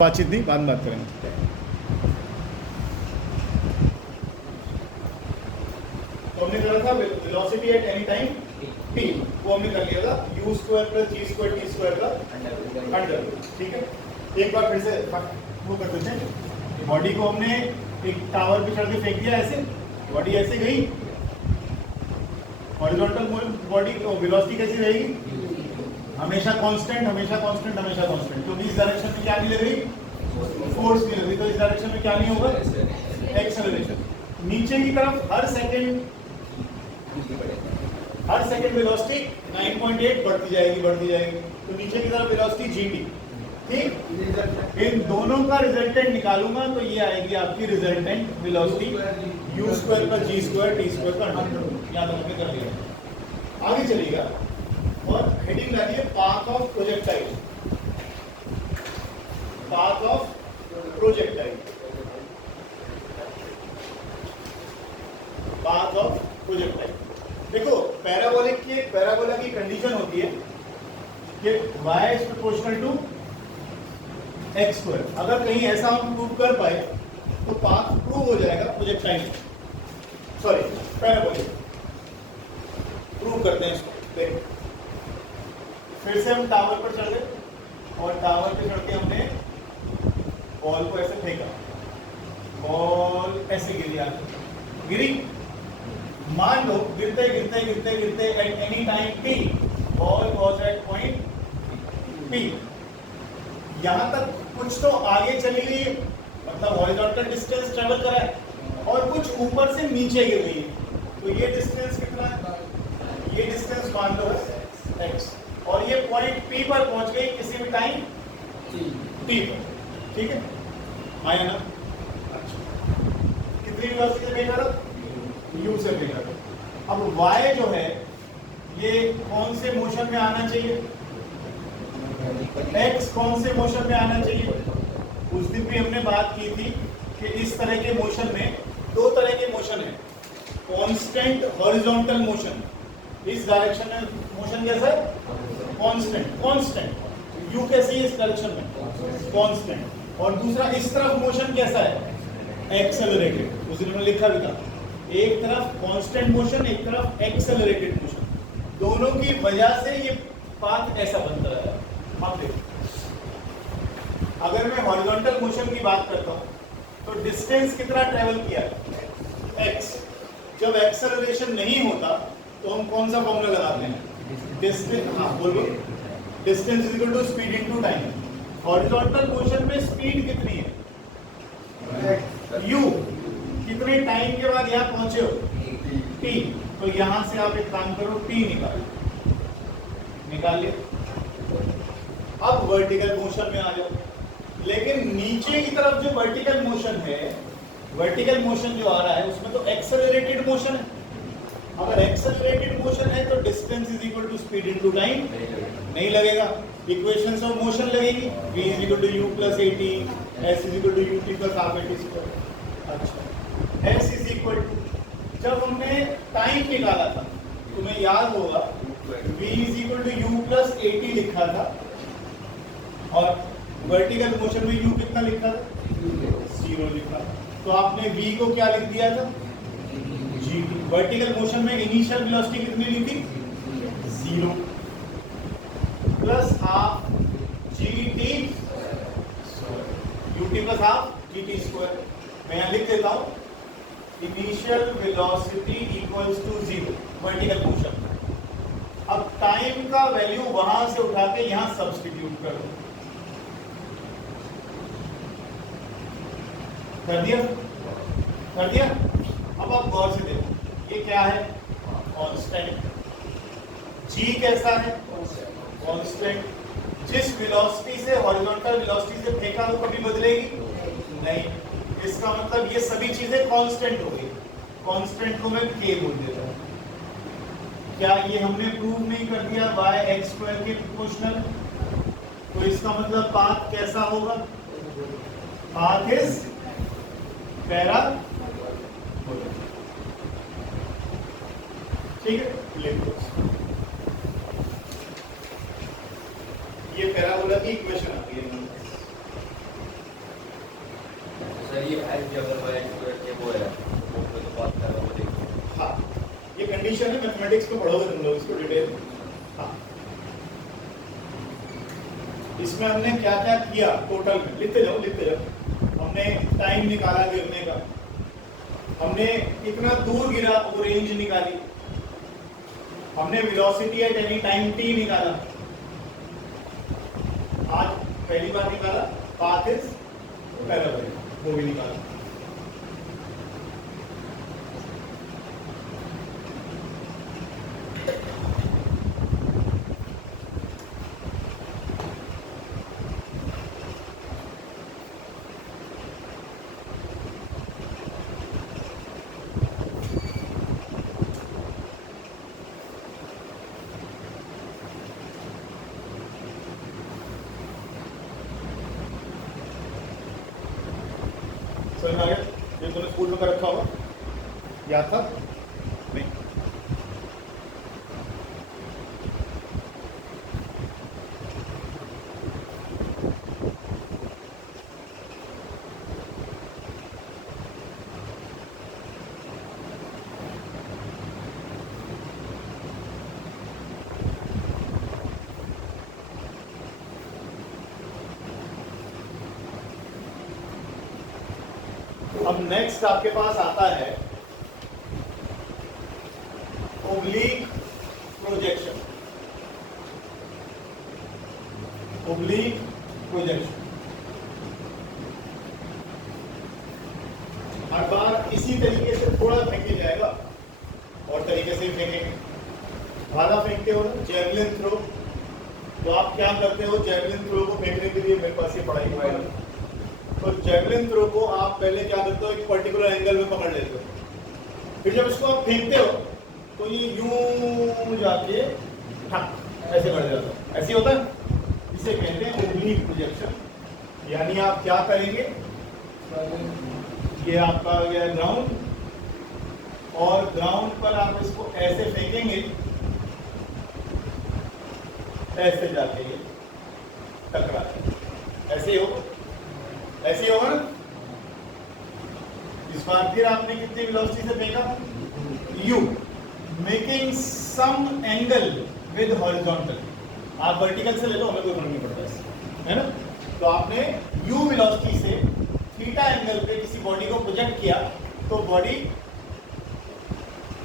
बातचीत नहीं, बाद में बात करेंगे। तो हमने करा था velocity at any time p, वो हमने कर लिया था u square plus g square t square का अंडर। ठीक है, एक बार फिर से वो कर देते हैं। बॉडी को हमने एक टावर पे चढ़ के फेंक दिया, ऐसे बॉडी ऐसे गई, हॉरिजॉन्टल बॉडी तो वेलोसिटी कैसी रहेगी? हमेशा कांस्टेंट, हमेशा कांस्टेंट, हमेशा कांस्टेंट, क्योंकि इस डायरेक्शन में क्या नहीं लग रही? फोर्स नहीं लग रही, तो इस डायरेक्शन में क्या नहीं होगा? एक्सेलरेशन। नीचे की तरफ हर सेकंड वेलोसिटी 9.8 बढ़ती जाएगी, बढ़ती जाएगी। तो नीचे की तरफ वेलोसिटी जीटी। ठीक, इन दोनों का रिजल्टेंट निकालूंगा तो ये आएगी आपकी resultant velocity u square plus g square t square का अंडर। याद रखने कर लिया। आगे चलिएगा और हेडिंग डालिए path of projectile. Path of projectile, path of projectile. देखो पैराबोला की कंडीशन होती है कि y is proportional to x square. अगर कहीं ऐसा हम प्रूव कर पाए तो पाथ प्रूव हो जाएगा प्रोजेक्टाइल, सॉरी पैराबोलिक। प्रूव करते हैं इसको। देखो फिर से हम टावर पर चढ़ गए और टावर पे चढ़ के हमने बॉल को ऐसे फेंका, बॉल ऐसे गिरी। मान लो गिरते eight any time p, ball was at point p। यहां तक कुछ तो आगे चली गई, मतलब हॉरिजॉन्टल डिस्टेंस ट्रेवल करा है, और कुछ ऊपर से नीचे गिर गई है। तो ये डिस्टेंस कितना है? ये डिस्टेंस मान लो है x, और ये पॉइंट P पर पहुंच गई किसी भी टाइम t पर। ठीक है, आया ना? अच्छा, कितनी वेलोसिटी से भेजा था? u से भेजा था। अब y जो है ये कौन से मोशन में आना चाहिए? x कौन से मोशन में आना चाहिए? उस दिन भी हमने बात की थी कि इस तरह के मोशन में दो तरह के मोशन है। कांस्टेंट हॉरिजॉन्टल मोशन, इस डायरेक्शन में मोशन कैसा है? कांस्टेंट। u कैसी है इस डायरेक्शन में? कांस्टेंट। और दूसरा इस तरफ मोशन कैसा है? एक्सेलरेटेड। उस दिन हमने लिखा भी था, एक तरफ कांस्टेंट मोशन, एक तरफ एक्सेलरेटेड मोशन। दोनों की वजह से ये पाथ ऐसा बनता है। अब देखो, अगर मैं हॉरिजॉन्टल मोशन की बात करता हूं तो डिस्टेंस कितना ट्रेवल किया? x। जब एक्सेलरेशन नहीं होता तो हम कौन सा फॉर्मूला लगाते हैं? डिस्टेंस, हाँ बोलो, distance is equal to speed into time. Horizontal motion में स्पीड कितनी है? u। कितने टाइम के बाद यहाँ पहुंचे हो? t। तो यहां से आप एक काम करो, t निकाल लिया। अब वर्टिकल मोशन में आ जाओ। लेकिन नीचे की तरफ जो वर्टिकल मोशन है, वर्टिकल मोशन जो आ रहा है उसमें तो एक्सेलरेटेड मोशन है। अगर एक्सेलरेटेड मोशन है तो distance is equal to speed into time नहीं लगेगा, इक्वेशंस ऑफ मोशन लगेगी। v is equal to u plus at, s is equal to ut plus half at square. अच्छा, s इज इक्वल टू, जब हमने time निकाला था तुम्हें याद होगा v is equal to u plus at लिखा था, और वर्टिकल मोशन में u कितना लिखा था? 0 लिखा। तो आपने v को क्या लिख दिया था? g। वर्टिकल मोशन में इनिशियल वेलोसिटी कितनी ली थी? 0 plus half gt ut plus half gt square. मैं यहाँ लिख देता हूँ, initial velocity equals to 0 vertical motion. अब टाइम का वैल्यू वहां से उठा के यहाँ सब्स्टिट्यूट कर दो। कर दिया। अब आप गौर से देखो, ये क्या है? कांस्टेंट। g कैसा है? कांस्टेंट। जिस वेलोसिटी से हॉरिजॉन्टल वेलोसिटी से फेंका वो कभी बदलेगी नहीं। इसका मतलब ये सभी चीजें कांस्टेंट हो गई। कांस्टेंट को मैं k बोल देता हूं। क्या ये हमने प्रूव नहीं कर दिया y x स्क्वायर के प्रोपोर्शनल? तो इसका मतलब पाथ कैसा होगा? Path is parabolic. ठीक है, लिख दो। ये पैराबोला की इक्वेशन आती है। टाइम की अगर y स्क्वायर के वो है तो उसमें तो बात कर रहा हूँ देखो। हाँ, ये कंडीशन है, मैथमेटिक्स में पढ़ोगे तुम लोग इसको डिटेल। हाँ, इसमें हमने क्या क्या किया टोटल में, लिखते जाओ। हमने टाइम निकाला गिरने का, हमने कितना दूर गिरा वो रेंज निकाली, हमने velocity at any time t निकाला, आज पहली बार निकाला पाथ इज पैरेलल, वो भी निकाला। समझ में आ गया? ये तूने स्कूल में कर रखा होगा, याद था? नहीं। अब नेक्स्ट आपके पास आता है ओब्लीक प्रोजेक्शन। ओब्लीक प्रोजेक्शन हर बार इसी तरीके से थोड़ा फेंके जाएगा और तरीके से फेंकेंगे। भाला फेंकते हो ना, जैवलिन थ्रो, तो आप क्या करते हो, जैवलिन थ्रो को फेंकने के लिए मेरे पास ये पढ़ाई हुआ है, तो जैवलिन थ्रो को आप पहले क्या करते हो, एक पर्टिकुलर एंगल में पकड़ लेते हो, फिर जब इसको आप फेंकते हो तो ये यूं जाके ठक ऐसे बढ़ जाता है, ऐसे होता है। इसे कहते हैं ओब्लीक प्रोजेक्शन। यानी आप क्या करेंगे, ये आपका आ गया ग्राउंड, और ग्राउंड पर आप इसको ऐसे फेंकेंगे, ऐसे जाके ये टकरा, ऐसे ही होगा, ऐसे ही होगा ना। इस बार फिर आपने कितनी वेलोसिटी से फेंका, u, making some angle with horizontal. आप वर्टिकल से ले लो, हमें कोई फर्क नहीं पड़ता इससे, है ना। तो आपने u वेलोसिटी से थीटा एंगल पे किसी बॉडी को प्रोजेक्ट किया, तो बॉडी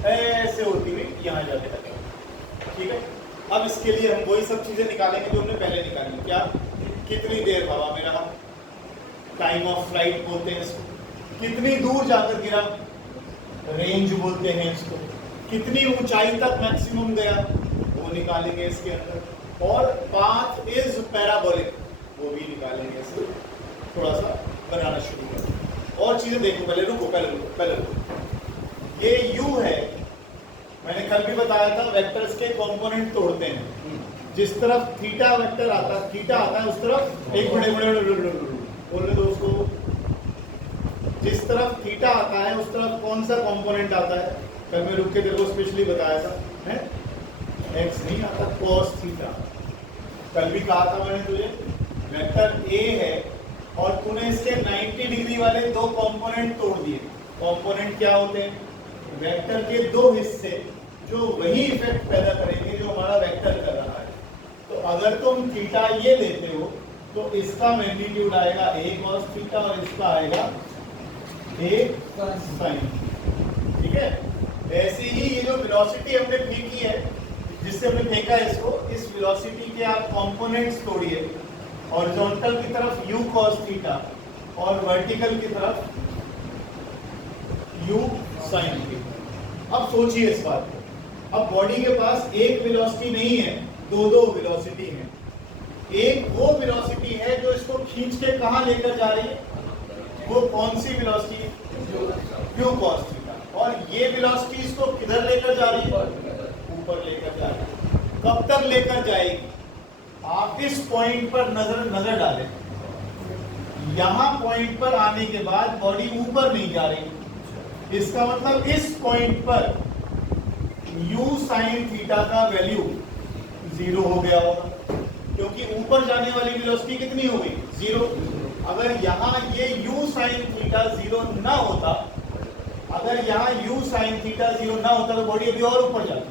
ऐसे होती हुई यहाँ जाके टकराई, ठीक है। अब इसके लिए हम वही सब चीजें निकालेंगे जो हमने पहले निकाली। क्या, कितनी देर हवा में रहा, टाइम ऑफ फ्लाइट बोलते हैं इसको, कितनी दूर जाकर गिरा, रेंज बोलते हैं इसको, कितनी ऊंचाई तक मैक्सिमम गया, वो निकालेंगे इसके अंदर, और पाथ इज पैराबोलिक, वो भी निकालेंगे। इसको थोड़ा सा बनाना शुरू करें, और चीजें देखो, पहले रुको। ये u है, मैंने कल भी बताया था, वेक्टर्स के कंपोनेंट तोड़ते हैं। जिस तरफ थीटा वेक्टर आता है, थीटा आता है, उस तरफ एक बड़े बोलने दो उसको, जिस तरफ थीटा आता है उस तरफ कौन सा कंपोनेंट आता है, कल मैं रुक के तेरे को स्पेशली बताया था, है x नहीं आता, cos थीटा। कल भी कहा था मैंने तुझे, वेक्टर a है और तूने इसके 90 डिग्री वाले दो कंपोनेंट तोड़ दिए। कंपोनेंट क्या होते हैं, वेक्टर के दो हिस्से जो वही इफेक्ट पैदा करेंगे जो हमारा वेक्टर कर रहा है। तो अगर तुम थीटा ये लेते हो तो इसका मैग्नीट्यूड आएगा a cos थीटा और इसका आएगा a sin, ठीक है। ऐसे ही ये जो वेलोसिटी हमने फेंकी है, जिससे हमने फेंका है इसको, इस वेलोसिटी के आप कंपोनेंट्स तोड़िए, हॉरिजॉन्टल की तरफ u cos थीटा और वर्टिकल की तरफ u sin थीटा। अब सोचिए इस बात को, अब बॉडी के पास एक वेलोसिटी नहीं है, दो वेलोसिटी है। एक वो वेलोसिटी है जो इसको खींच के कहां लेकर जा रही है, वो कौन सी वेलोसिटी है, u cos थीटा, और ये वेलोसिटी इसको किधर लेकर जा रही है, ऊपर लेकर जा रही है। कब तक लेकर जाएगी, आप इस पॉइंट पर नजर डालें, यहां पॉइंट पर आने के बाद बॉडी ऊपर नहीं जा रही, इसका मतलब इस पॉइंट पर u sin थीटा का वैल्यू 0 हो गया होगा, क्योंकि ऊपर जाने वाली वेलोसिटी कितनी हो गई, 0। अगर यहाँ ये u sin थीटा 0 ना होता, अगर यहाँ u sin थीटा 0 ना होता तो बॉडी अभी और ऊपर जाती,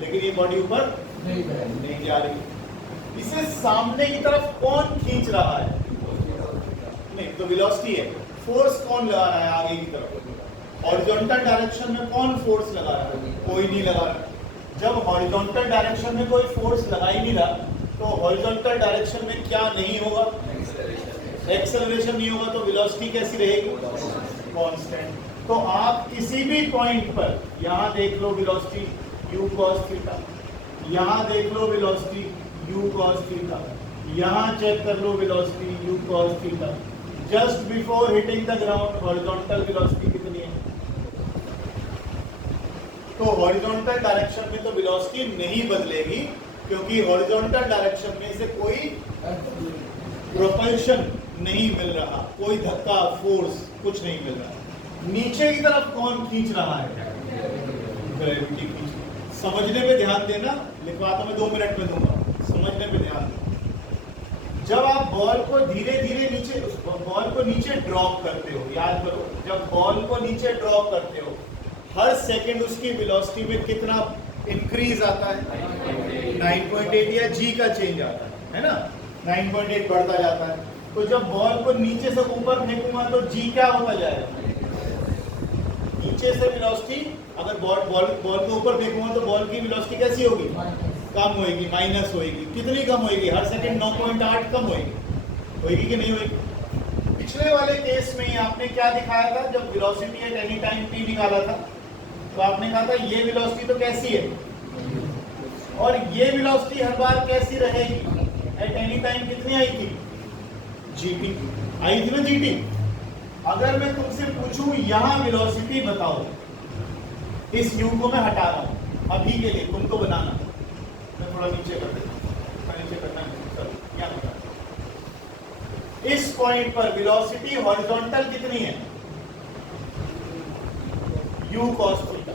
लेकिन ये बॉडी ऊपर नहीं जा रही। इसे सामने की तरफ कौन खींच रहा है? नहीं, तो वेलोसिटी है। फोर्स कौन लगा रहा है आगे की तरफ? हॉरिजॉन्टल डायरेक्शन में कौन फोर्स लगा रहा है? कोई नहीं लगा रहा। जब हॉरिजॉन्टल डायरेक्शन में कोई फोर्स लगा ही नहीं रहा, तो हॉरिजॉन्टल डायरेक्शन में क्या नहीं होगा? एक्सेलरेशन नहीं होगा, तो वेलोसिटी कैसी रहेगी? कांस्टेंट। तो आप किसी भी पॉइंट पर, यहाँ देख लो वेलोसिटी u cos थीटा, यहाँ देख लो वेलोसिटी u cos थीटा, यहाँ चेक कर लो velocity u cos theta. Just before hitting the ground horizontal velocity कितनी है? तो हॉरिजॉन्टल डायरेक्शन में तो वेलोसिटी नहीं बदलेगी, क्योंकि हॉरिजॉन्टल डायरेक्शन में से कोई प्रोपल्शन नहीं मिल रहा, कोई धक्का फोर्स कुछ नहीं मिल रहा। नीचे की तरफ कौन खींच रहा है? ग्रेविटी खींच। समझने पे ध्यान देना, लिखवा तो मैं 2 मिनट में दूंगा, समझने पे ध्यान देना। जब आप बॉल को धीरे धीरे नीचे, बॉल को नीचे ड्रॉप करते हो, याद करो, जब बॉल को नीचे ड्रॉप करते हो, हर सेकंड उसकी वेलोसिटी में कितना इंक्रीज आता है? 9.8 या जी का चेंज आता है ना? 9.8 बढ़ता जाता है। तो जब बॉल को नीचे से ऊपर फेंकूंगा तो जी क्या होता जाएगा? नीचे से वेलोसिटी, अगर बॉल को ऊपर फेंकूंगा तो बॉल की वेलोसिटी कैसी होगी? कम होगी, माइनस होगी। कितनी कम होगी? हर सेकंड 9.8 कम होगी कि नहीं होगी? पिछले वाले केस में आपने क्या दिखाया था? जब velocity at any time p निकाला था, तो आपने कहा था ये वेलोसिटी तो कैसी है, और ये वेलोसिटी हर बार कैसी रहेगी? एट एनी टाइम कितनी आई थी? gt आई थी ना, gt। अगर मैं तुमसे पूछूं यहाँ वेलोसिटी बताओ, इस u को मैं हटा रहा हूं अभी के लिए, तुमको बनाना। मैं थोड़ा नीचे कर देता हूं, नीचे करना है, चलो यहाँ बता। इस पॉइंट पर वेलोसिटी हॉरिजॉन्टल कितनी है? u cos theta.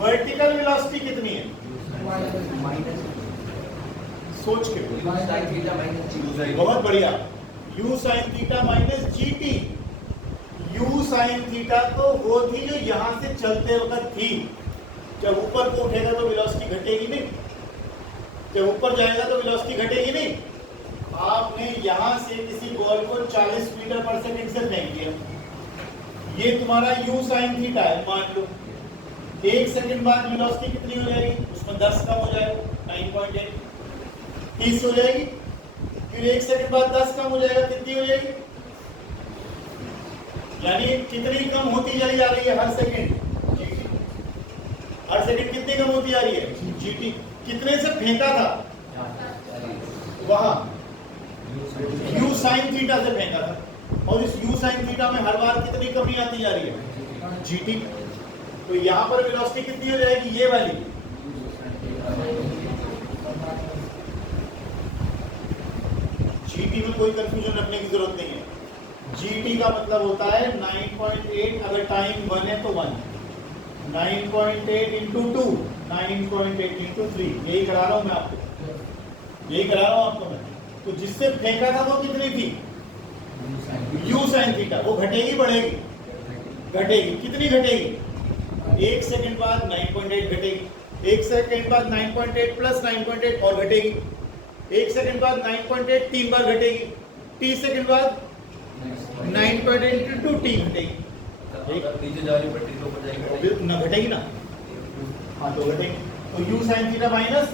Vertical velocity कितनी है? सोच के, बहुत बढ़िया, u sin theta minus gt। u sin theta तो वो थी जो यहां से चलते वक्त थी। जब ऊपर को उठेगा तो वेलोसिटी घटेगी नहीं, जब ऊपर जाएगा तो वेलोसिटी घटेगी नहीं। आपने यहां से किसी बॉल को 40 मीटर पर सेकंड से फेंक दिया, ये तुम्हारा u sin थीटा है, मान लो। 1 सेकंड बाद वेलोसिटी कितनी हो जाएगी? उसमें 10 कम हो जाएगा, 9.8, 30 हो जाएगी। फिर 1 सेकंड बाद 10 कम हो जाएगा, कितनी हो जाएगी? यानी कितनी कम होती चली जा रही है हर सेकंड? हर सेकंड कितनी कम होती जा रही है? gt। कितने से फेंका था? वहां u sin थीटा से फेंका था, और इस u sin थीटा में हर बार कितनी कमी आती जा रही है? gt। तो यहां पर वेलोसिटी कितनी हो जाएगी? ये वाली। gt में कोई कंफ्यूजन रखने की जरूरत नहीं है। gt का मतलब होता है 9.8, अगर टाइम 1 है तो 1, 9.8 इंटू 2, 9.8 इंटू 3, यही करा रहा हूं मैं आपको, यही करा रहा हूं आपको मैं। तो जिससे फेंका था वो कितनी थी? u sin theta. वो घटेगी बढ़ेगी? घटेगी। कितनी घटेगी? 1 सेकंड बाद 9.8 घटेगी, 1 सेकंड बाद 9.8 प्लस 9.8 और घटेगी, 1 सेकंड बाद 9.8 3 बार घटेगी, 30 सेकंड बाद 9.8 इंटू 2 घटेगी। नीचे जा रही पट्टी तो ऊपर जाएगी ना, घटेगी ना? हाँ, तो घटेगी। तो u sin theta minus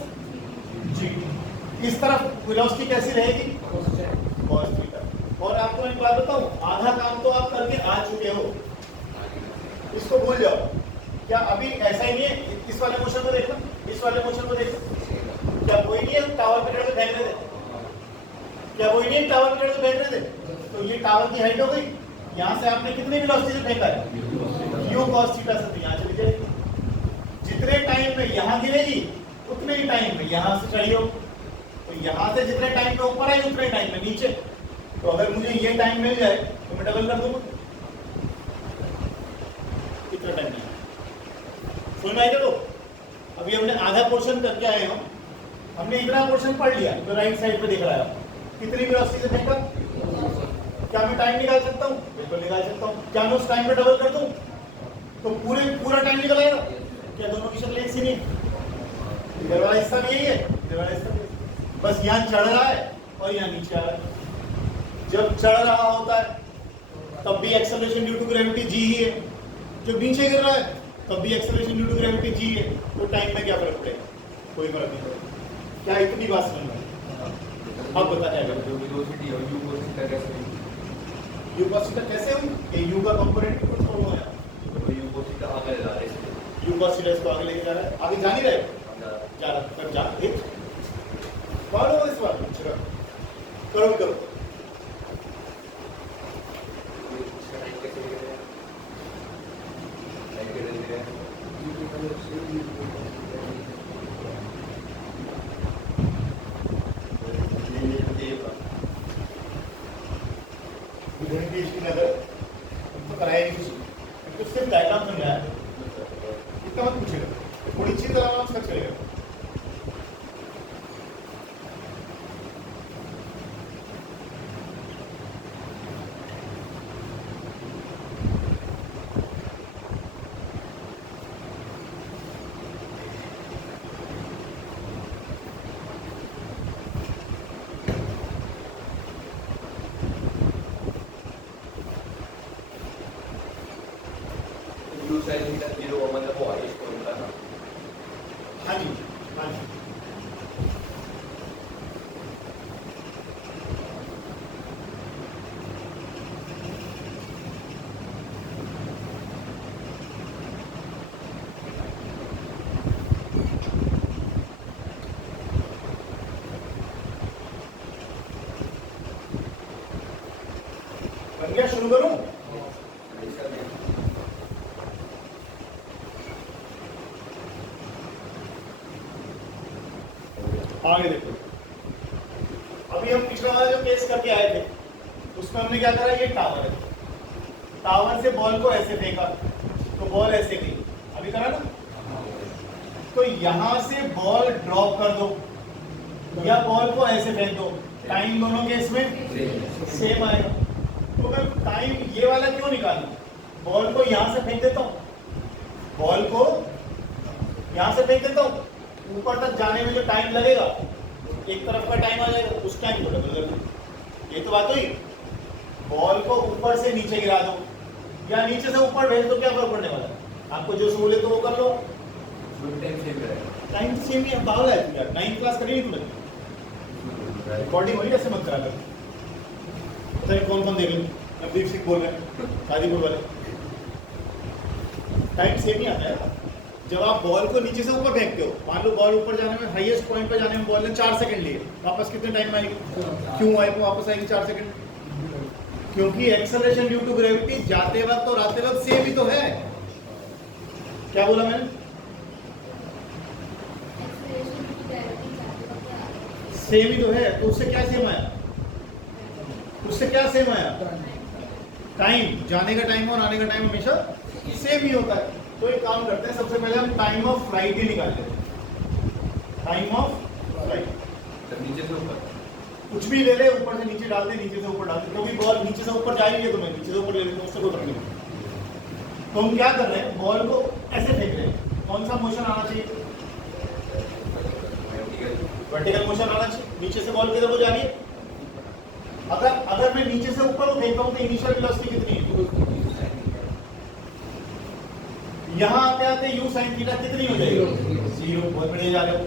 g। इस तरफ वेलोसिटी कैसी रहेगी? cos theta. और आपको एक बात बताऊं, आधा काम तो आप करके आ चुके हो, इसको भूल जाओ। क्या अभी ऐसा ही नहीं है? इस वाले मोशन को देखना, इस वाले मोशन को देखना। क्या कोई नहीं है टावर पे चढ़ के फेंक रहे थे? क्या कोई नहीं है टावर पे चढ़ के फेंक रहे थे? तो ये टावर की हाइट हो गई, यहाँ से आपने कितनी वेलोसिटी से फेंका है? u cos थीटा से, तो यहाँ चली जाएगी। जितने टाइम में यहाँ गिरेगी उतने ही टाइम में यहाँ से चढ़ी हो, तो यहाँ से जितने टाइम में ऊपर आई उतने टाइम में नीचे। तो अगर मुझे ये टाइम मिल जाए तो मैं डबल कर दूंगा। कितना टाइम नहीं सुन में आएगा? तो अभी हमने आधा पोर्शन करके आए हो, हमने इतना पोर्शन पढ़ लिया, तो राइट साइड पे दिख रहा है कितनी वेलोसिटी से फेंका? क्या मैं टाइम निकाल सकता हूँ? बिल्कुल निकाल सकता हूँ। क्या मैं उस टाइम पे डबल कर दूँ तो पूरा टाइम निकल आएगा? क्या दोनों की शक्ल एक सी नहीं है? इधर वाला हिस्सा भी यही है, इधर वाला हिस्सा भी, बस यहाँ चढ़ रहा है और यहाँ नीचे आ रहा है। जब चढ़ रहा होता है तब भी acceleration due to gravity G ही है, जब नीचे गिर रहा है तब भी acceleration due to gravity G है। तो टाइम में क्या फर्क पड़ेगा? कोई फर्क नहीं पड़ेगा। क्या इतनी बात समझ में? अब बताया वेलोसिटी और यू cos थीटा कैसे यू cos थीटा कैसे हुई? ये यू का कंपोनेंट कुछ और हुआ है। तो यू cos थीटा आगे जा रहा है इसलिए यू cos थीटा इसको आगे लेके जा रहा है, आगे जा नहीं रहे, जा रहा है, तब जा एक कौन हो इस बार? चलो करो भी करो। इसकी नजर तो कराया नहीं कुछ, तो सिर्फ डायग्राम समझाया, इतना मत पूछेगा, थोड़ी चीज आराम से चलेगा। यू sin थीटा 0 मतलब वो है इसको होता है ना। हाँ जी, हाँ जी। बन गया? शुरू करूं? आगे देखो, अभी हम पिछला वाला जो केस करके आए थे उसमें हमने क्या करा, ये टावर है, टावर से बॉल को ऐसे फेंका तो बॉल ऐसे गई, अभी करा ना। तो यहां से बॉल ड्रॉप कर दो या बॉल को ऐसे फेंक दो, टाइम दोनों केस में सेम आएगा। तो मैं टाइम ये वाला क्यों निकालूं? बॉल को यहां से फेंक देता हूं, बॉल को यहां से फेंक देता हूं, ऊपर तक जाने में जो टाइम लगेगा एक तरफ का टाइम आ जाएगा, उस टाइम को डबल कर दो। ये तो बात हुई। बॉल को ऊपर से नीचे गिरा दो या नीचे से ऊपर भेज दो, क्या फर्क पड़ने वाला है? आपको जो सहूलियत हो वो कर लो। टाइम सेम रहेगा। टाइम तो सेम ही है, पागल है तू यार, 9th क्लास करी नहीं तूने? रिकॉर्डिंग हुई, ऐसे मत करा कर। पता नहीं कौन कौन देख लो, नवदीप सिंह बोल रहे हैं गाजीपुर वाले। टाइम सेम ही आता है। जब आप बॉल को नीचे से ऊपर फेंकते हो, मान लो बॉल ऊपर जाने में, हाईएस्ट पॉइंट पर जाने में बॉल ने 4 सेकंड लिए, वापस कितने टाइम में आएगी? क्यों आएगी वापस आएगी 4 सेकंड? क्योंकि एक्सेलरेशन ड्यू टू ग्रेविटी जाते वक्त और आते वक्त सेम ही तो है। क्या बोला मैंने? सेम ही तो है, तो उससे क्या सेम आया? उससे क्या सेम आया? टाइम, जाने का टाइम और आने का टाइम हमेशा सेम ही होता है। तो एक काम करते हैं, सबसे पहले हम टाइम ऑफ फ्लाइट ही निकाल लेते हैं। टाइम ऑफ फ्लाइट नीचे से ऊपर कुछ भी ले ले, ऊपर से नीचे डाल दे, नीचे से ऊपर डाल दे, क्योंकि बॉल नीचे से ऊपर जा रही है तो मैं नीचे से ऊपर ले लेता हूँ, उससे कोई फर्क नहीं। तो हम क्या कर रहे हैं, बॉल को ऐसे फेंक रहे हैं। कौन सा मोशन आना चाहिए? वर्टिकल मोशन आना चाहिए। नीचे से बॉल किधर को जा रही है? अगर मैं नीचे से ऊपर को फेंकता हूँ तो इनिशियल वेलोसिटी कितनी है? यहाँ आते आते u sin थीटा कितनी हो जाएगी? 0। बहुत बढ़िया जा रहे हो।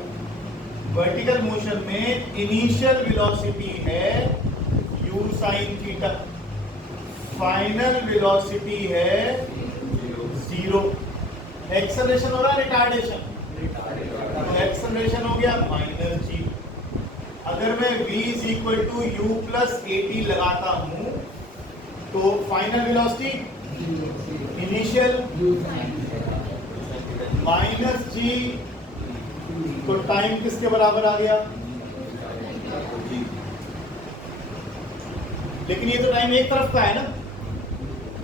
वर्टिकल मोशन में इनिशियल वेलोसिटी है u sin theta, final velocity है 0। एक्सेलरेशन हो रहा है रिटार्डेशन? एक्सेलरेशन हो गया -g। अगर मैं v = u + at लगाता हूं तो फाइनल वेलोसिटी इनिशियल -g, तो टाइम किसके बराबर आ गया? लेकिन ये तो टाइम एक तरफ का है ना,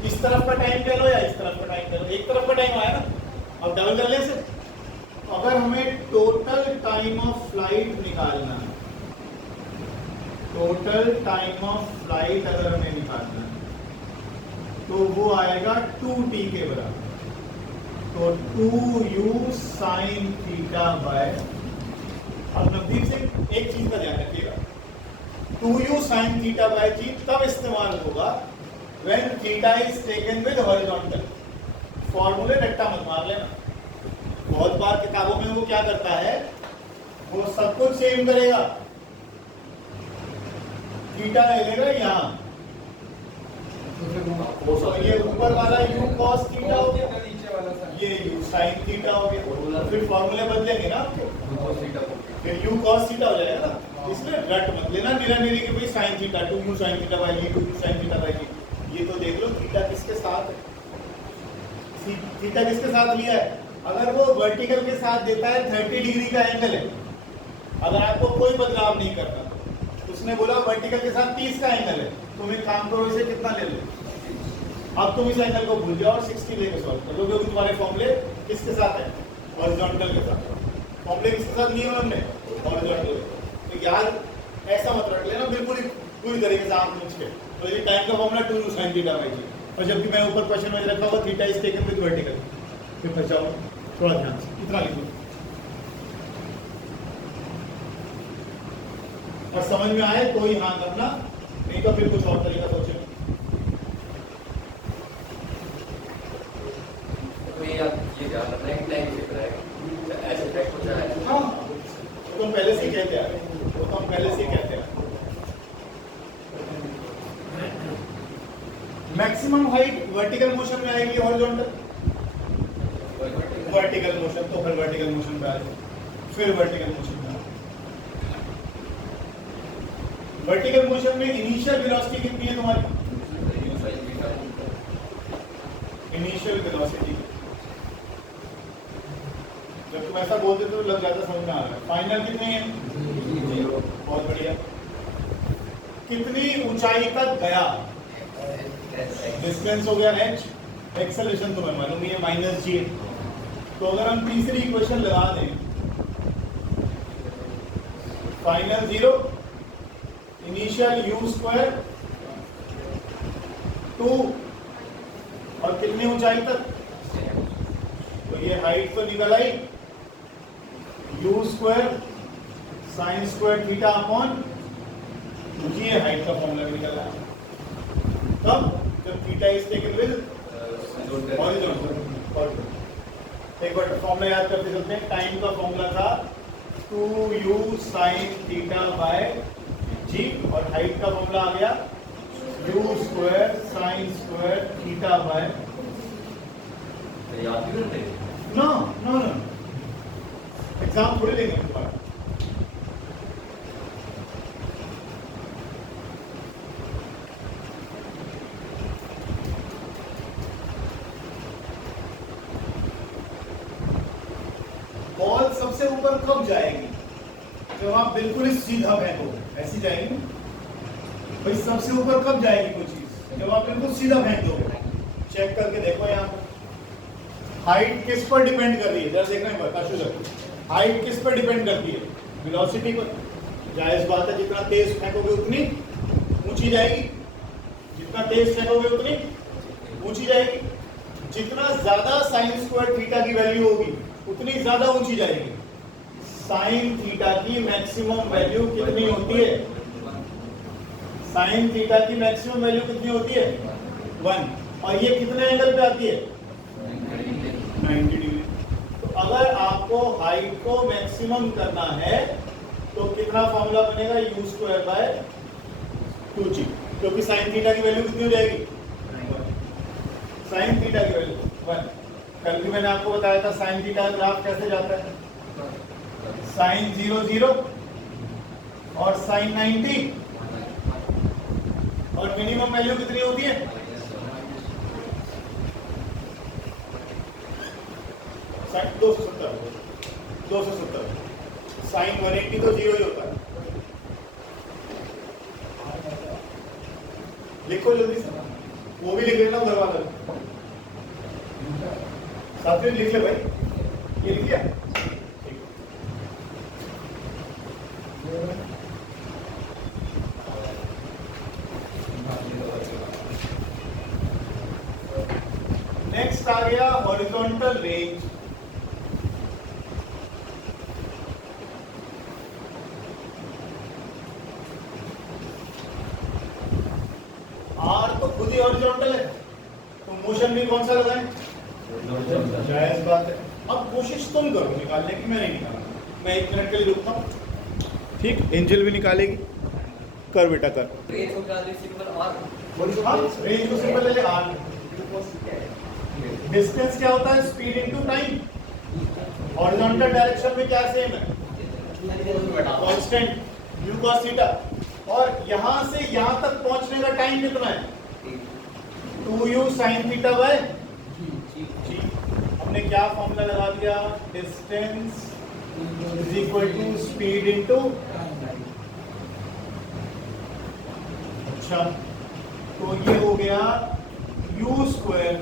इस तरफ का टाइम कह लो या इस तरफ का टाइम कह लो, एक तरफ का टाइम आया ना। अब डबल कर ले से, अगर हमें टोटल टाइम ऑफ फ्लाइट निकालना है टोटल टाइम ऑफ फ्लाइट अगर हमें निकालना है तो वो आएगा 2t के बराबर। तो 2u sin थीटा बाय, अब नवदीप सिंह एक चीज का ध्यान रखिएगा, 2u sin थीटा बाय जी तब इस्तेमाल होगा when theta is taken with horizontal. फॉर्मूले रट्टा मत मार लेना, बहुत बार किताबों में वो क्या करता है, वो सब कुछ सेम करेगा, थीटा ले लेगा यहाँ, तो ये ऊपर वाला u cos थीटा हो गया, ये u sin थीटा हो गया, फिर फॉर्मूले बदलेंगे ना आपके, फिर u cos थीटा हो जाएगा ना। इसलिए रट मत लेना निरा निरी कि भाई sin theta 2u sin theta by g 2u sin theta by g. ये तो देख लो थीटा किसके साथ है, थीटा किसके साथ लिया है। अगर वो वर्टिकल के साथ देता है 30 डिग्री का एंगल है, अगर आपको कोई बदलाव नहीं करना, उसने बोला वर्टिकल के साथ 30 का एंगल है, तुम एक काम करो इसे कितना ले लो, अब तुम इस एंगल को भूल जाओ और 60 लेके सॉल्व कर लो, क्योंकि तुम्हारे फॉर्मूले किसके साथ है, हॉरिजॉन्टल के साथ। फॉर्मूले किसके साथ लिए हमने, हॉरिजॉन्टल। तो यार ऐसा मत रख लेना बिल्कुल ही पूरी तरीके से आंख मूंछ के, तो ये टाइम का formula 2u sin theta by g, और जबकि मैं ऊपर क्वेश्चन में रखा हुआ theta is taken with vertical. फिर बचाओ थोड़ा ध्यान से, इतना लिखो और समझ में आए तो ही हाँ करना, नहीं तो फिर कुछ और तरीका सोचें। तो ये ध्यान रखना है कि टाइम से कराएगा, ऐसे टाइप हो जाए। हाँ तो हम पहले से ही कहते हैं, वो तो हम पहले से ही कहते हैं। मैक्सिमम हाइट वर्टिकल मोशन में आएगी हॉरिजॉन्टल, वर्टिकल मोशन तो फिर वर्टिकल मोशन पे आ जाए, फिर वर्टिकल मोशन पे आ। वर्टिकल मोशन में इनिशियल वेलोसिटी कितनी है तुम्हारी, इनिशियल वेलोसिटी, जब तुम ऐसा बोलते तो लग जाता समझ में आ रहा है। फाइनल कितनी है, 0। बहुत बढ़िया। कितनी ऊंचाई तक गया, डिस्टेंस हो गया h, एक्सेलरेशन तुम्हें मालूम है -g। तो अगर हम तीसरी इक्वेशन लगा दें, फाइनल 0, इनिशियल u स्क्वायर 2 और कितनी ऊंचाई तक, तो ये हाइट तो निकल आई u square sine square theta upon, ये हाइट का फॉर्मूला निकल रहा है। तब जब theta is taken with horizontal. एक बार फॉर्मूला याद करते चलते हैं। टाइम का फॉर्मूला था 2u sin theta by g, और हाइट का फॉर्मूला आ गया u square sine square theta by. याद भी करते नो नो नो, एग्जाम थोड़ी लेंगे तुम्हारा। बॉल सबसे ऊपर कब जाएगी, जब आप बिल्कुल ही सीधा फेंकोगे, ऐसी जाएगी ना भाई। सबसे ऊपर कब जाएगी कोई चीज, जब आप बिल्कुल सीधा फेंक दोगे। चेक करके देखो यहाँ पर हाइट किस पर डिपेंड कर रही है, जरा देखना है काशू सर, हाइट किस पर डिपेंड करती है, वेलोसिटी पर। जायज बात है, जितना तेज फेंकोगे उतनी ऊंची जाएगी, जितना तेज फेंकोगे उतनी ऊंची जाएगी। जितना ज्यादा साइन स्क्वायर थीटा की वैल्यू होगी उतनी ज्यादा ऊंची जाएगी। साइन थीटा की मैक्सिमम वैल्यू कितनी होती है, साइन थीटा की मैक्सिमम वैल्यू कितनी होती है 1, और ये कितने एंगल पे आती है 90 डिग्री। तो अगर आपको हाइट को मैक्सिमम करना है तो कितना फॉर्मूला बनेगा, u स्क्वायर बाय 2g, क्योंकि साइन थीटा की वैल्यू कितनी हो जाएगी, साइन थीटा की वैल्यू 1। कल भी मैंने आपको बताया था साइन थीटा का ग्राफ कैसे जाता है, साइन 0 0 और साइन 90, और मिनिमम वैल्यू कितनी होती है, साइन 270। साइन 180 तो 0 ही होता है। लिखो जल्दी से, वो भी लिख लेना उधर वाला साथ में लिख ले भाई, ये लिख लिया। नेक्स्ट आ गया हॉरिजॉन्टल रेंज। आर तो खुद ही हॉरिजॉन्टल है, तो मोशन भी कौन सा लगाएं? जायज बात है। अब कोशिश तुम करो निकालने की, मैं नहीं निकालूंगा। मैं 1 मिनट के लिए रुकता हूँ, ठीक? एंजल भी निकालेगी। कर बेटा कर। रेंज को क्या सिंपल आर, हाँ, रेंज को सिंपल ले ले आर। डिस्टेंस क्या होता है? Speed into time. Horizontal direction में क्या सेम है? Constant u cos theta. और यहां से यहां तक पहुंचने का टाइम कितना है? 2u sin theta bye g। हमने क्या फॉर्मूला लगा दिया? Distance is equal to speed into. अच्छा, तो ये हो गया u square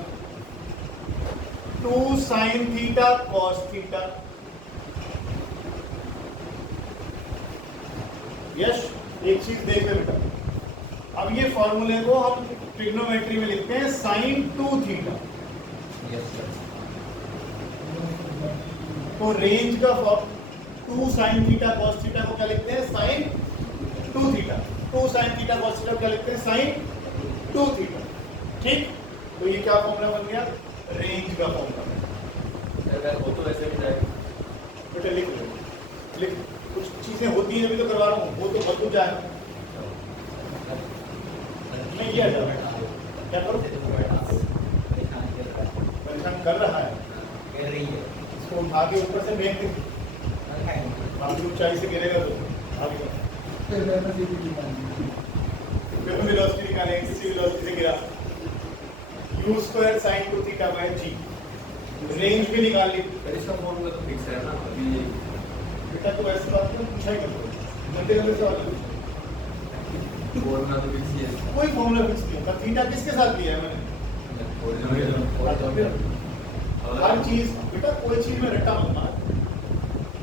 2 sin theta cos theta. Yes, एक चीज देख ले बेटा, अब ये फॉर्मूले को हम ट्रिग्नोमेट्री में लिखते हैं sin 2 थीटा। तो रेंज का 2 sin थीटा cos थीटा को क्या लिखते हैं? sin 2 theta. 2 sin theta cos theta को क्या लिखते हैं? sin 2 theta. ठीक, तो ये क्या फॉर्मूला बन गया? रेंज का फॉर्मूला। अगर वो तो ऐसे भी जाएगा। बेटा लिख लो, लिख। कुछ चीजें होती हैं, अभी तो करवा रहा हूँ, वो तो बदल जाए। मैं ये जा क्या करूँ? परेशान कर रहा है, इसको उठा के ऊपर से फेंक दे, काफी ऊंचाई से गिरेगा तो आगे फिर वेलोसिटी निकालेंगे। किसी वेलोसिटी से गिरा, u square sin 2 theta by g। Range भी निकाल ली। इसका फॉर्मूला तो फिक्स है ना, अभी बेटा तो ऐसी बात नहीं पूछा ही करो, घंटे घंटे सवाल फॉर्मूला तो फिक्स ही है। कोई फॉर्मूला फिक्स नहीं होता। थीटा किसके साथ लिया है मैंने? हर चीज बेटा, कोई चीज में रट्टा मत मार।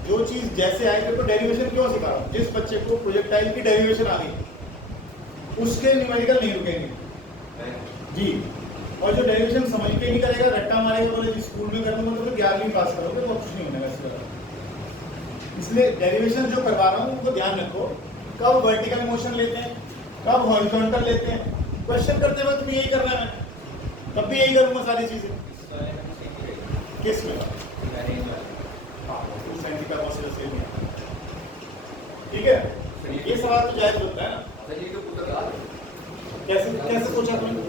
जो चीज जैसे आई, तो डेरिवेशन क्यों सिखा रहा हूं? जिस बच्चे को प्रोजेक्टाइल की डेरिवेशन आ गई, उसके न्यूमेरिकल नहीं रुकेंगे जी। और जो डेरिवेशन समझ के नहीं करेगा, रट्टा मारेगा, बोले स्कूल में कर दूंगा तो फिर 11वीं पास करोगे, तो कुछ नहीं होने वैसे। इसलिए डेरिवेशन जो करवा रहा हूँ उनको ध्यान रखो, कब वर्टिकल मोशन लेते हैं, कब हॉरिजॉन्टल लेते हैं। क्वेश्चन करते वक्त भी यही करना है, तब भी यही करूंगा सारी चीजें। किस में? ठीक है, ये सवाल तो जायज होता है ना। कैसे कैसे सोचा तुमने?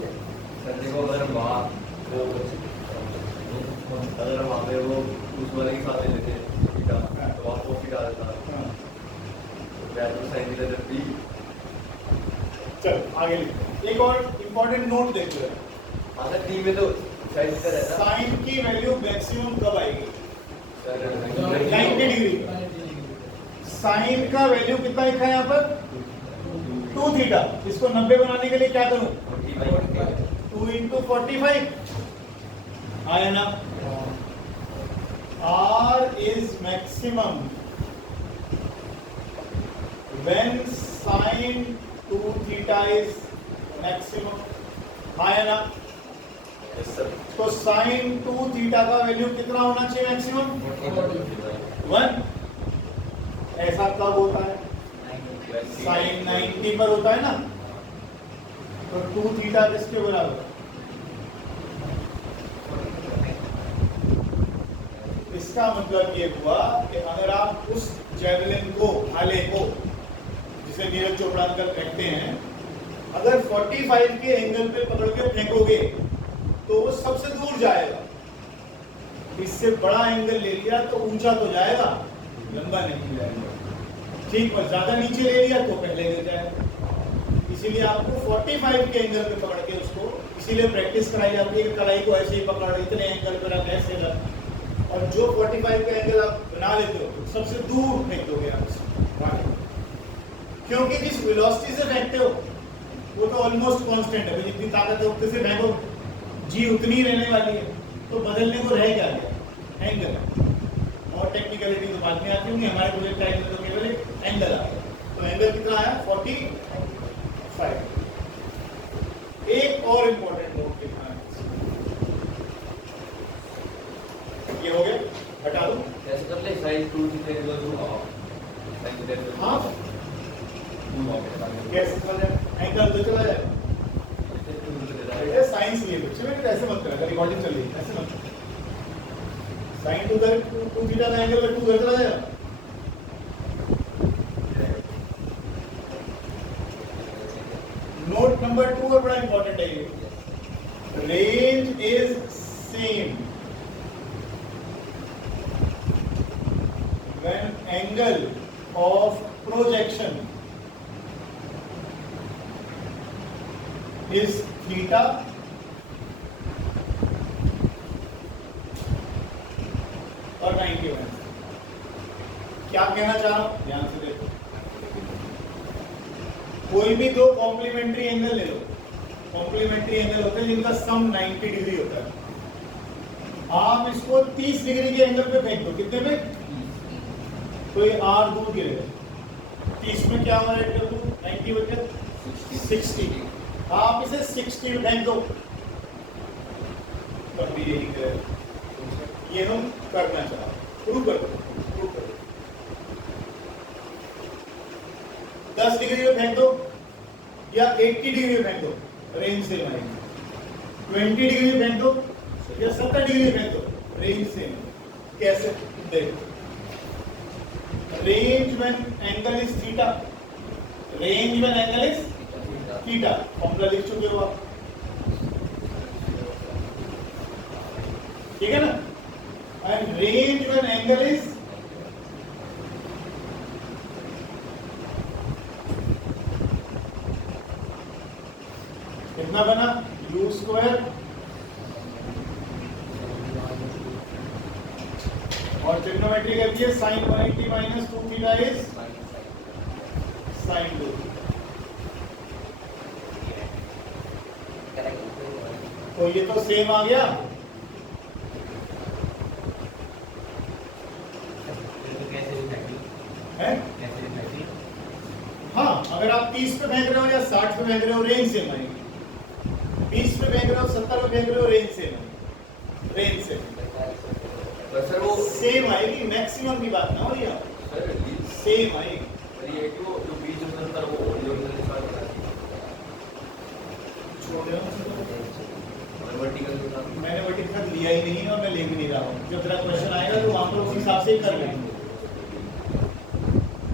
देखो, अगर वहाँ पे वो उस वाले के साथ लेते हैं थीटा, तो आप वो थीटा देता है। तो sin थीटा जब भी। चल आगे लिखते हैं। एक और इम्पोर्टेंट नोट देख लो। अगर टी में तो sin थीटा रहता है। साइन की वैल्यू मैक्सिमम कब आएगी? 90 डिग्री। साइन का वैल्यू कितना लिखा है यहाँ पर? 2 थीटा। इसको 90 बनाने के लिए क्या करूं? 2 into 45 आया ना? R is maximum when sin 2 theta is maximum। आया ना? तो sin 2 थीटा का वैल्यू कितना होना चाहिए मैक्सिमम? 1। ऐसा कब होता है? sin 90 पर होता है ना। तो 2 थीटा किसके बराबर? इसका मतलब ये हुआ कि अगर आप उस जेवलिन को, भाले को, जिसे नीरज चोपड़ा कर फेंकते हैं, अगर 45 के एंगल पे पकड़ के फेंकोगे तो वो सबसे दूर जाएगा। इससे बड़ा एंगल ले लिया तो ऊंचा तो जाएगा, लंबा नहीं जाएगा। ठीक, पर ज्यादा नीचे ले लिया तो पहले गिर जाएगा। इसीलिए आपको 45 के एंगल पे पकड़ के उसको, इसीलिए प्रैक्टिस कराई जाती है कि कलाई को ऐसे ही पकड़, इतने एंगल पर आप ऐसे रख, और जो 45 का एंगल आप बना लेते हो सबसे दूर फेंक दोगे आप उसको। क्योंकि जिस वेलोसिटी से फेंकते हो वो तो ऑलमोस्ट कांस्टेंट है। जितनी ताकत है उतने से फेंको, जी उतनी रहने वाली है। तो बदलने को रह क्या गया? एंगल। और टेक्निकलिटी तो बाद में आती होंगी, हमारे प्रोजेक्टाइल में तो केवल एक एंगल आ गया। तो एंगल कितना आया? 45। एक और इंपॉर्टेंट नोट लिखना है, हाँ कैसे चला जाए, एंगल तो चला जाए। साइंस लिए बच्चे में ऐसे मत करा, रिकॉर्डिंग चल रही है ऐसे मत। साइन टू थीटा का एंगल 2 उधर चला जाएगा। नोट नंबर 2 है, बड़ा इंपॉर्टेंट है ये। Range is same when angle of projection is theta और 90 है। क्या कहना चाह रहा हूं, ध्यान से देखो। कोई भी दो कॉम्प्लीमेंट्री एंगल ले लो, कॉम्प्लीमेंट्री एंगल होते हैं जिनका सम 90 डिग्री होता है। आप इसको 30 डिग्री के एंगल पे फेंक दो, कितने पे? तो ये R दूर गिरेगा, 30 में क्या होगा, 90 बचे 60। आप इसे 60 में फेंक दो, तब भी यही करेगा। ये हम करना चाह रहे हैं, प्रूव कर दो। 10 डिग्री में फेंक दो या 80 डिग्री में फेंक दो, रेंज सेम आएगी। 20 डिग्री में फेंक दो या 70 डिग्री में फेंक दो, रेंज सेम। कैसे? देखो, range when angle is theta, range when angle is theta, formula लिख चुके हो आप, ठीक है ना? and range when angle is कितना बना, u स्क्वायर और ट्रिग्नोमेट्री कर दिए, sin 180 minus 2 theta is sin 2। तो ये तो सेम आ गया। है? हाँ, अगर आप 30 पे फेंक रहे हो या 60 पे फेंक रहे हो, रेंज सेम आएगी। 20 पे फेंक रहे हो, 70 पे फेंक रहे हो, रेंज सेम आएगी, रेंज सेम। सर वो सेम आएगी, मैक्सिमम की बात ना हो रही है, सेम आएगी। ये जो बीच में अंतर वो हॉरिजॉन्टल के साथ होता है, और वर्टिकल के साथ। मैंने वर्टिकल लिया ही नहीं और मैं ले भी नहीं रहा हूँ। जब तेरा क्वेश्चन आएगा तो वहाँ पर उस हिसाब से ही कर लेंगे।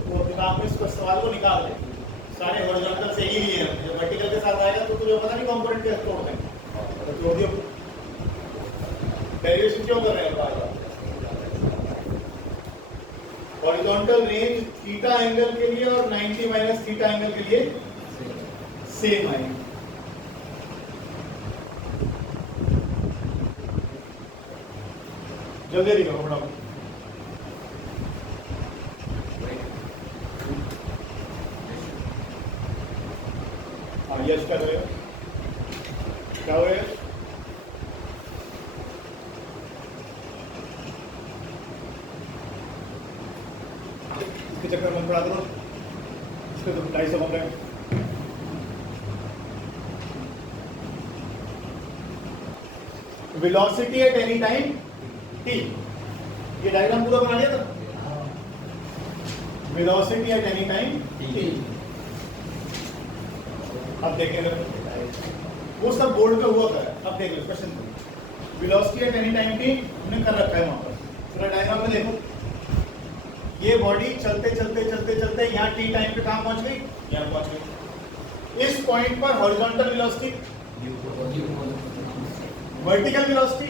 तो दिमाग में इसको सवाल को निकाल ले, सारे हॉरिजॉन्टल से ही लिए हैं। जब वर्टिकल के साथ आएगा तो तुझे पता नहीं कंपोनेंट कैसे तोड़ देंगे, तो तोड़ दियो। डेरिवेशन क्यों कर रहे हैं बार-बार? हॉरिजॉन्टल रेंज थीटा एंगल के लिए और 90 माइनस थीटा एंगल के लिए सेम आएगी। जल्दी लिखो फटाफट। हाँ, यश क्या करेगा, क्या हो यश? इसके चक्कर में पड़ा करो, इसके तो 250 बन रहे हैं। Velocity at any time t, ये डायग्राम पूरा बना लिया था। Velocity at any time t। अब देखेंगे वो सब बोर्ड पे हुआ था, अब देख लो question. Velocity at any time t हमने कर रखा है वहां पर। पूरा डायग्राम में देखो, ये बॉडी चलते चलते चलते चलते यहाँ t टाइम पे कहाँ पहुंच गई, यहाँ पहुंच गई। इस पॉइंट पर horizontal velocity, vertical velocity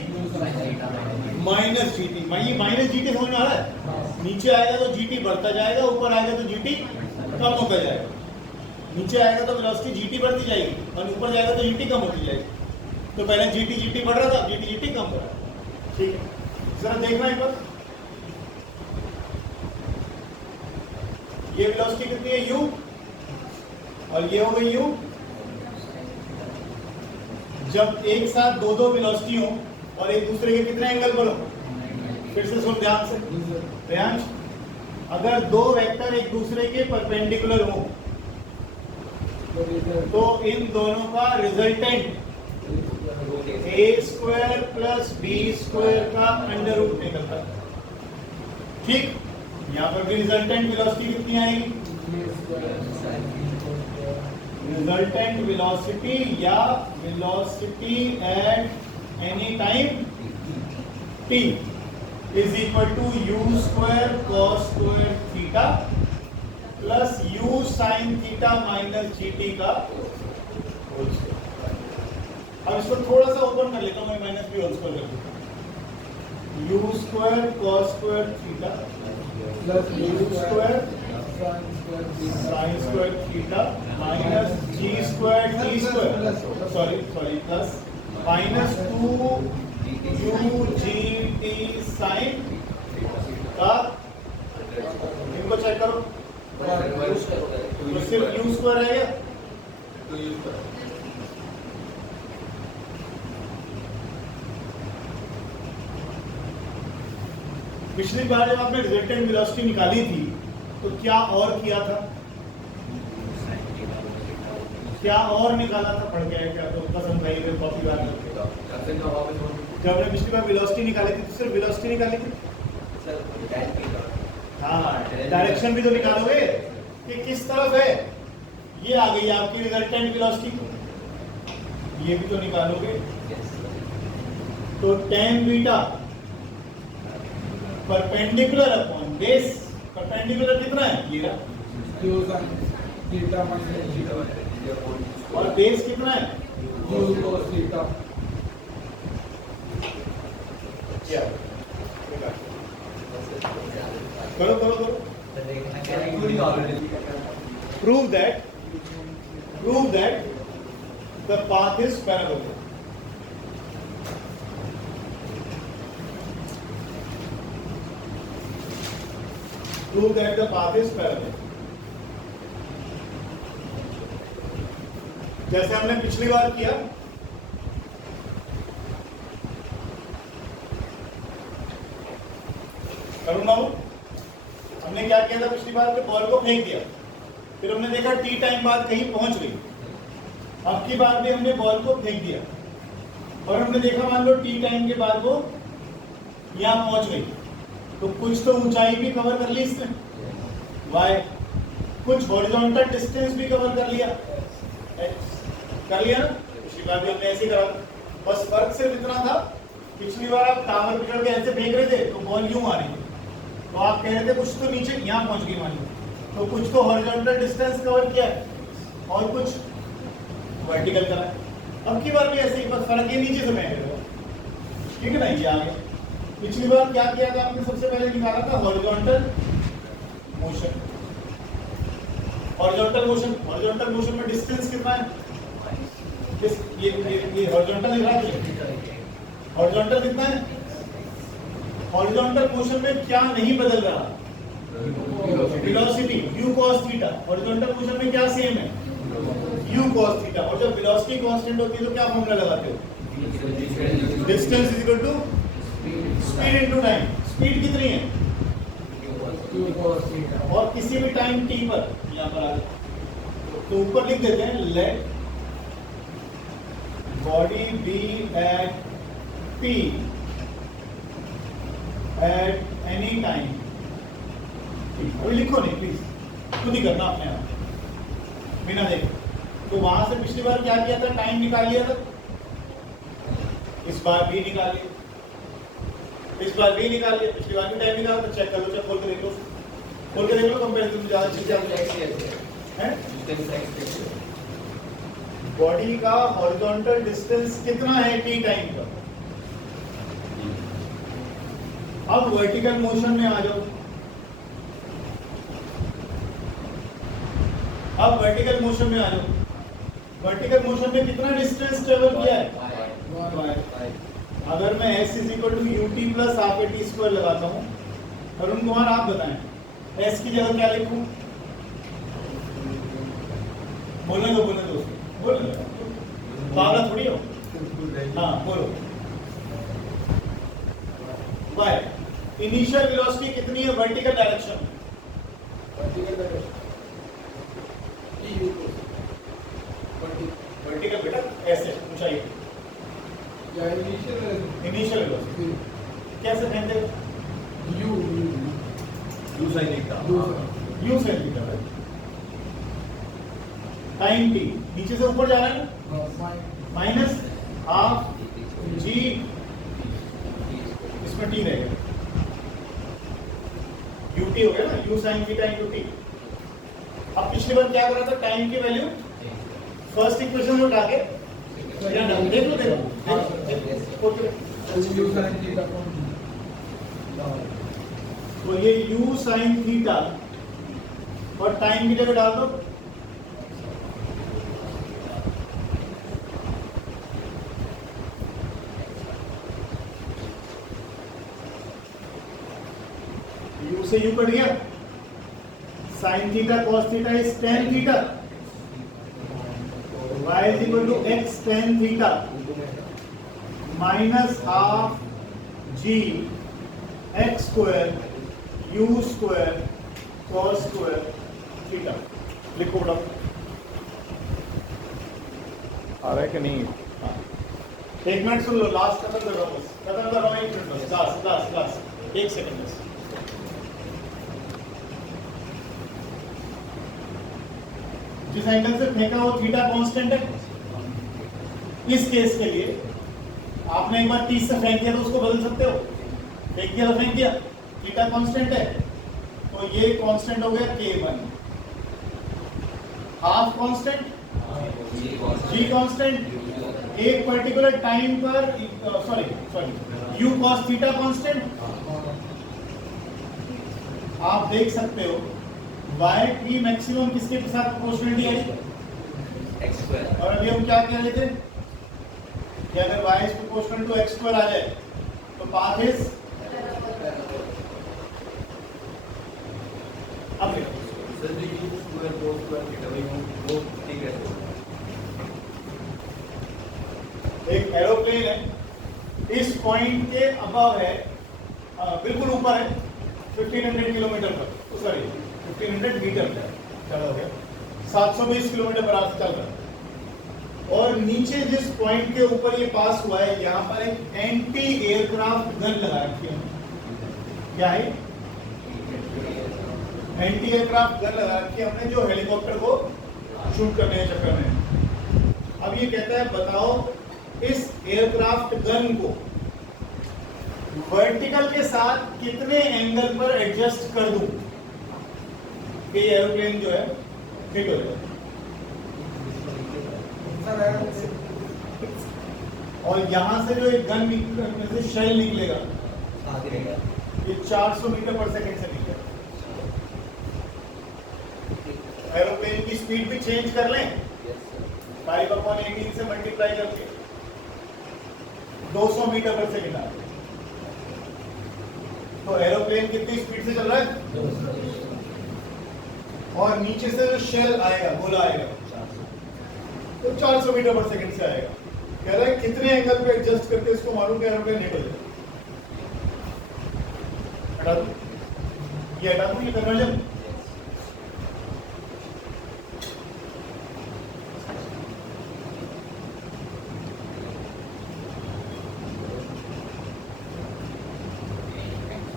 minus GT. ये माइनस जीटी समझ में आ रहा है? नीचे आएगा तो जीटी बढ़ता जाएगा, ऊपर आएगा तो जीटी कम होता जाएगा। नीचे आएगा तो वेलोसिटी जीटी बढ़ती जाएगी और ऊपर जाएगा तो जीटी कम होती जाएगी। तो पहले जीटी बढ़ रहा था, जीटी कम हो रहा है। ठीक है, जरा देखना एक बार। ये वेलोसिटी कितनी है, u, और ये हो गई u। जब एक साथ दो वेलोसिटी हो और एक दूसरे के कितने एंगल पर हो, फिर से सुन ध्यान से प्रियांश। अगर दो वेक्टर एक दूसरे के परपेंडिकुलर हो तो इन दोनों का resultant a square plus b square का अंडर रूट निकलता है। ठीक, यहाँ पर भी रिजल्टेंट वेलोसिटी कितनी आएगी? रिजल्टेंट वेलोसिटी या velocity at any time t is equal to u square cos square theta plus u sin theta minus gt का होल स्क्वायर। अब इसको थोड़ा सा ओपन कर लेता हूँ मैं, माइनस भी होल स्क्वायर कर देता हूँ। u square cos square theta plus u square sin square theta minus g square t square sorry plus minus 2 u g t sin का, इनको चेक करो तो सिर्फ u स्क्वायर आएगा। पिछली बार जब आपने रिजल्टेंट वेलोसिटी निकाली थी तो क्या और किया था? क्या और निकाला था? पढ़ गया क्या? तो पसंद भाई में कॉपी बार जब हमने पिछली बार वेलोसिटी निकाली थी तो सिर्फ वेलोसिटी निकाली थी। हाँ, डायरेक्शन भी तो निकालोगे कि किस तरफ है। ये आ गई आपकी रिजल्टेंट वेलोसिटी, ये भी तो निकालोगे। तो tan beta perpendicular upon base, perpendicular कितना है? ये रहा। और बेस कितना है? क्या करो करो करो। Prove that the path is parabolic. Prove that the path is parabolic. जैसे हमने पिछली बार किया, करूंगा वो। हमने क्या किया था पिछली बार के बॉल को फेंक दिया, फिर हमने देखा टी टाइम बाद कहीं पहुंच गई। अब की बार भी हमने बॉल को फेंक दिया और हमने देखा मान लो टी टाइम के बाद वो यहाँ पहुंच गई, तो कुछ तो ऊंचाई भी कवर कर ली इसने y, कुछ हॉरिजॉन्टल डिस्टेंस भी कवर कर लिया कर लिया ना। पिछली बार भी हमने ऐसे ही करा, बस फर्क सिर्फ इतना था, पिछली बार आप टावर पिछड़ के ऐसे फेंक रहे थे तो बॉल यूं आ रही थी, तो आप कह रहे थे कुछ तो नीचे यहाँ पहुंच गई मान लो, तो कुछ तो हॉरिजॉन्टल डिस्टेंस कवर किया है और कुछ वर्टिकल करा है। अब की बार भी ऐसे ही, बस फर्क ये नीचे से फेंक रहे हो, ठीक है ना। ये आ गया। पिछली बार क्या किया था आपने? सबसे पहले निकाला था हॉरिजॉन्टल मोशन। हॉरिजॉन्टल मोशन में डिस्टेंस कितना है? ये हॉरिजॉन्टल लिख रहा है। हॉरिजॉन्टल कितना है? हॉरिजॉन्टल मोशन में क्या नहीं बदल रहा? Velocity u cos theta. Horizontal motion में क्या सेम है? u cos theta. और जब वेलोसिटी कांस्टेंट होती है तो क्या फॉर्मूला लगाते हो? Distance is equal to speed into time. Speed कितनी है? और किसी भी टाइम t पर यहाँ पर आ जाए तो ऊपर लिख देते हैं let body be at p at any time. अभी लिखो नहीं प्लीज, खुद ही करना अपने आप बिना देखे। तो वहां से पिछली बार क्या किया था? टाइम निकाल लिया था, इस बार भी निकाल लिया, इस बार भी निकाल लिया, पिछली बार भी टाइम निकाला। तो चेक कर लो, चेक खोल के देख लो, खोल के देख लो, कंपेरिजन में ज्यादा चीजें हैं। बॉडी का हॉरिजॉन्टल डिस्टेंस कितना है टी टाइम का? अब वर्टिकल मोशन में आ जाओ। अब वर्टिकल मोशन में आ जाओ। वर्टिकल मोशन में कितना डिस्टेंस ट्रेवल किया है? अगर मैं s is equal to u t plus half a t square लगाता हूँ, अरुण कुमार आप बताएं s की जगह क्या लिखूं? बोलने दो बोलने दो, पागल थोड़ी हो। हाँ बोलो। y इनिशियल वेलोसिटी कितनी है वर्टिकल डायरेक्शन? वर्टिकल बेटा ऐसे ऊंचाई इनिशियल वेलोसिटी कैसे कहते हैं? You sine theta you sin theta है। टाइम टी नीचे से ऊपर जा रहा है ना, माइनस हाफ जी, इसमें टी रहेगा, यूटी हो गया ना, you sine theta into T. अब पिछली बार क्या करा था, टाइम की वैल्यू फर्स्ट इक्वेशन में उठा के देख लो तो ये u sin थीटा और टाइम की जगह डाल दो, u से u कट गया, sin theta cos theta is tan theta, y is equal to x tan theta minus half g x square u square cos square theta। लिखो बड़ा आ रहा है कि नहीं? हाँ। एक मिनट सुन लो, लास्ट खत्म कर रहा हूँ, खत्म कर रहा हूँ, एक मिनट बस, लास्ट एक सेकंड बस। जिस एंगल से फेंका वो थीटा कांस्टेंट है। इस केस के लिए आपने एक बार 30 से फेंक दिया तो उसको बदल सकते हो, फेंक दिया तो फेंक दिया, थीटा कांस्टेंट है तो ये कांस्टेंट हो गया k1, half constant g constant, एक पर्टिकुलर टाइम पर sorry u cos theta constant. आप देख सकते हो y की मैक्सिमम किसके साथ प्रोपोर्शनलिटी है, x स्क्वायर। और अभी हम क्या कह रहे थे कि अगर y is proportional to x square आ जाए तो पाथ इज, अब sir g u square cos square theta वो ठीक है। एक एरोप्लेन है, इस पॉइंट के अबव है, बिल्कुल ऊपर है 1500 किलोमीटर पर, सॉरी 1500 मीटर पर चढ़ा हो गया, 720 किलोमीटर पर आवर चल रहा है, और नीचे जिस पॉइंट के ऊपर ये पास हुआ है यहाँ पर एक एंटी एयरक्राफ्ट गन लगा रखी है। क्या है? एंटी एयरक्राफ्ट गन लगा रखी है हमने, जो हेलीकॉप्टर को शूट करने के चक्कर में। अब ये कहता है बताओ इस एयरक्राफ्ट गन को वर्टिकल के साथ कितने एंगल पर एडजस्ट कर दूं कि एरोप्लेन जो है हिट हो जाए, और यहां से जो एक गन में से शेल निकलेगा ये 400 मीटर पर सेकंड से निकलेगा। एरोप्लेन की स्पीड भी चेंज कर लें, 5/18 से मल्टीप्लाई करके 200 मीटर पर सेकंड आ गया। तो एरोप्लेन कितनी स्पीड से चल रहा है, और नीचे से जो शेल आएगा, गोला आएगा, तो 400 मीटर पर सेकंड से आएगा। कह रहा है कितने एंगल पे एडजस्ट करके इसको मारूं कि एरोप्लेन निकल जाए। हटा दूं, ये हटा दूं, ये कन्वर्जन।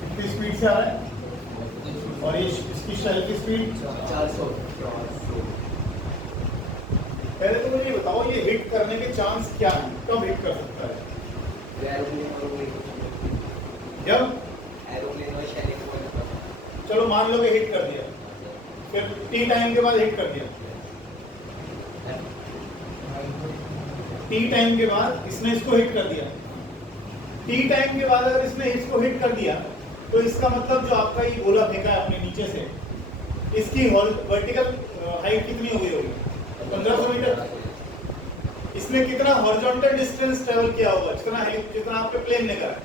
कितनी स्पीड से आ रहा है, और ये इसकी शेल की स्पीड 400। पहले तो मुझे ये बताओ ये हिट करने के चांस क्या है, कब हिट कर सकता है? जब चलो मान लो कि हिट कर दिया, फिर टी टाइम के बाद हिट कर दिया, टी टाइम के बाद इसने इसको हिट कर दिया, टी टाइम के बाद अगर इसने इसको हिट कर दिया तो इसका मतलब जो आपका ये गोला फेंका है अपने नीचे से, इसकी वर्टिकल हाइट कितनी हो गई होगी? 1500 मीटर। इसने कितना हॉरिजॉन्टल डिस्टेंस ट्रेवल किया होगा, जितना आपके प्लेन ने करा।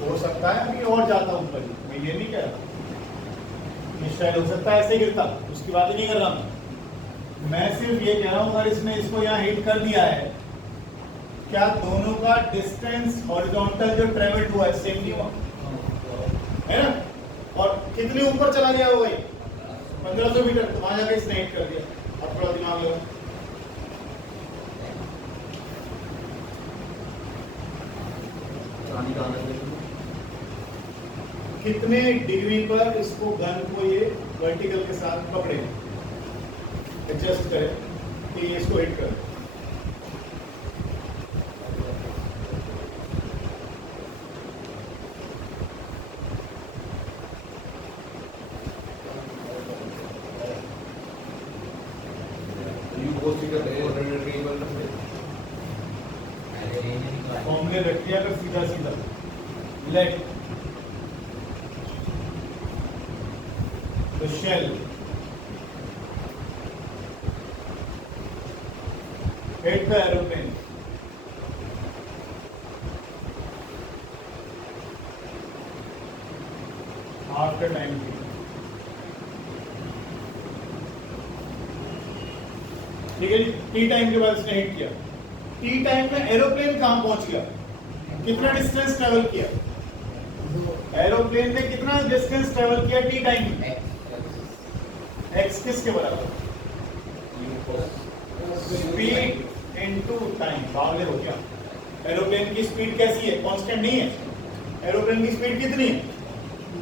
हो सकता है कि और जाता ऊपर, मैं ये नहीं कह रहा, ये शायद हो सकता है ऐसे गिरता, उसकी बात ही नहीं कर रहा मैं सिर्फ ये कह रहा हूं अगर इसने इसको यहाँ हिट कर दिया है, क्या दोनों का डिस्टेंस हॉरिजॉन्टल जो ट्रेवल्ड हुआ है सेम नहीं हुआ है ना? और कितने ऊपर चला गया होगा ये? 1500 मीटर। तो वहां जाके इसने हिट कर दिया। अब थोड़ा दिमाग लगाओ, कितने डिग्री पर इसको गन को ये वर्टिकल के साथ पकड़े, एडजस्ट करें कि ये इसको हिट करे। फॉर्मूले रख दिया कर सीधा सीधा। Let the shell hit the aeroplane after time t। ठीक है जी, टी टाइम के बाद इसने हिट किया। टी टाइम में एरोप्लेन कहां पहुंच गया, कितना डिस्टेंस ट्रेवल किया, एरोप्लेन ने कितना डिस्टेंस ट्रेवल किया टी टाइम में, एक्स किसके बराबर, स्पीड इनटू टाइम। बावले हो गया। एरोप्लेन की स्पीड कैसी है, कांस्टेंट नहीं है। एरोप्लेन की स्पीड कितनी है,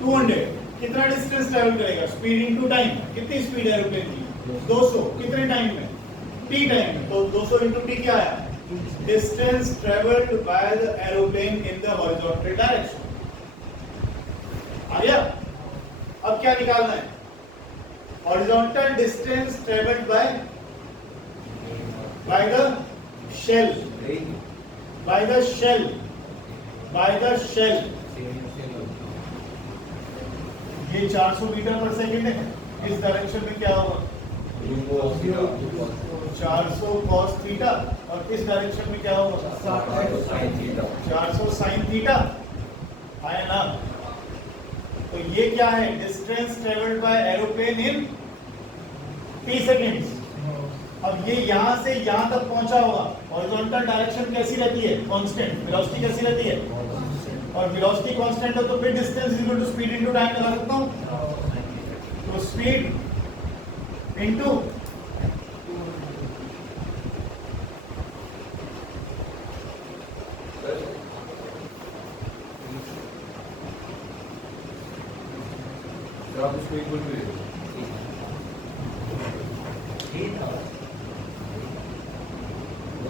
200। कितना डिस्टेंस ट्रेवल करेगा, स्पीड इनटू टाइम। कितनी स्पीड है एरोप्लेन की, 200। कितने टाइम में, टी टाइम में। तो 200 इनटू टी क्या आया, distance travelled by the aeroplane in the horizontal direction. आ गया। अब क्या निकालना है, horizontal distance travelled by the shell, by the shell, by the shell। ये 400 मीटर पर सेकेंड है। इस डायरेक्शन में क्या होगा, 400 cos थीटा, और इस डायरेक्शन में क्या होगा, 400 sin थीटा। है ना। तो ये क्या है, डिस्टेंस ट्रेवल्ड बाय एरोप्लेन इन t सेकेंड्स। अब ये यहां से यहां तक पहुंचा होगा। हॉरिजॉन्टल डायरेक्शन कैसी रहती है, कांस्टेंट। वेलोसिटी कैसी रहती है, और वेलोसिटी कांस्टेंट है तो फिर distance is equal to speed into time लगा सकता हूं। तो स्पीड इनटू आप उसको इक्वल टू